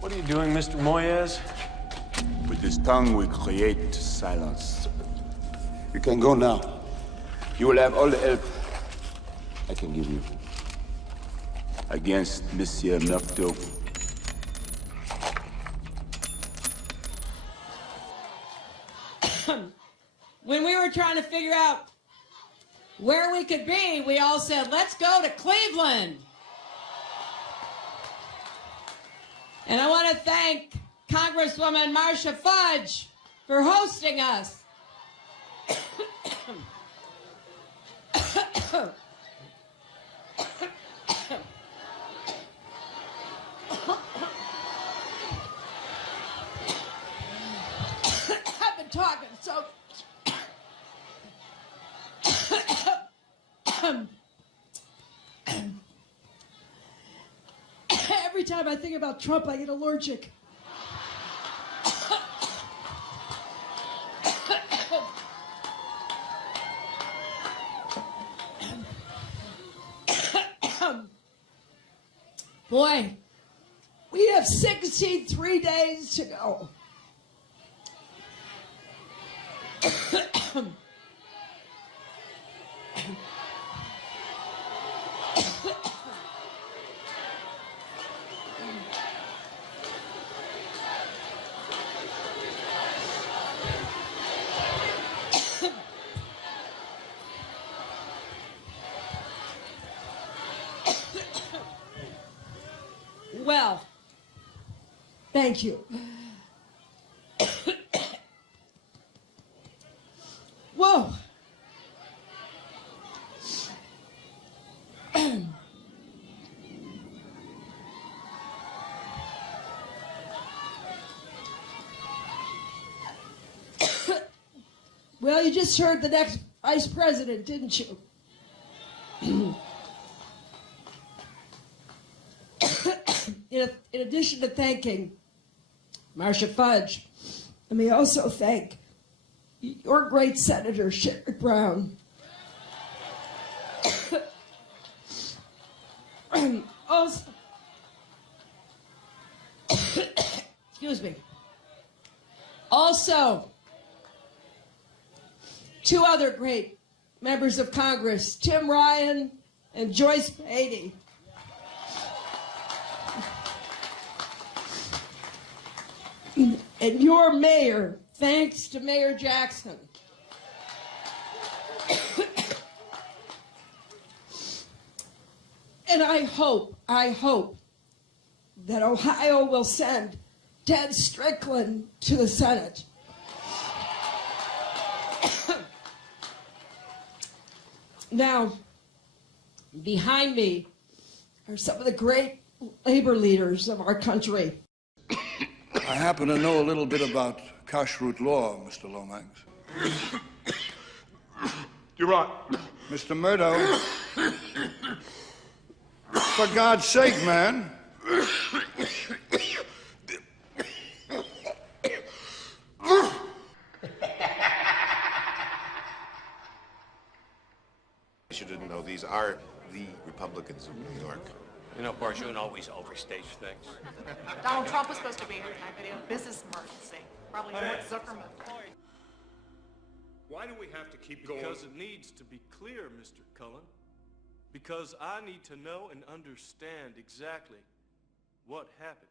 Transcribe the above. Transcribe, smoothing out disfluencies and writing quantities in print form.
What are you doing, Mr. Moyes? With this tongue we create silence. You can go now. You will have all the help I can give you. Against Monsieur Murtaugh. When we were trying to figure out where we could be, we all said, let's go to Cleveland. And I want to thank Congresswoman Marcia Fudge for hosting us. I've been talking so... Every time I think about Trump, I get allergic. Boy, we have 63 days to go. Well, thank you. Whoa. Well, you just heard the next vice president, didn't you? In addition to thanking Marcia Fudge, let me also thank your great Senator Sherrod Brown. Also, excuse me. Also, two other great members of Congress, Tim Ryan and Joyce Beatty. And your mayor, thanks to Mayor Jackson. And I hope that Ohio will send Ted Strickland to the Senate. Now, behind me are some of the great labor leaders of our country. I happen to know a little bit about kashrut law, Mr. Lomax. You're right. Mr. Murdo, for God's sake, man. You didn't know these are the Republicans of New York. You know, Barjoon always overstates things. Donald Trump was supposed to be here tonight, but he had a business emergency. Probably Mark Zuckerman. Why do we have to keep going? Because it needs to be clear, Mr. Cullen. Because I need to know and understand exactly what happened.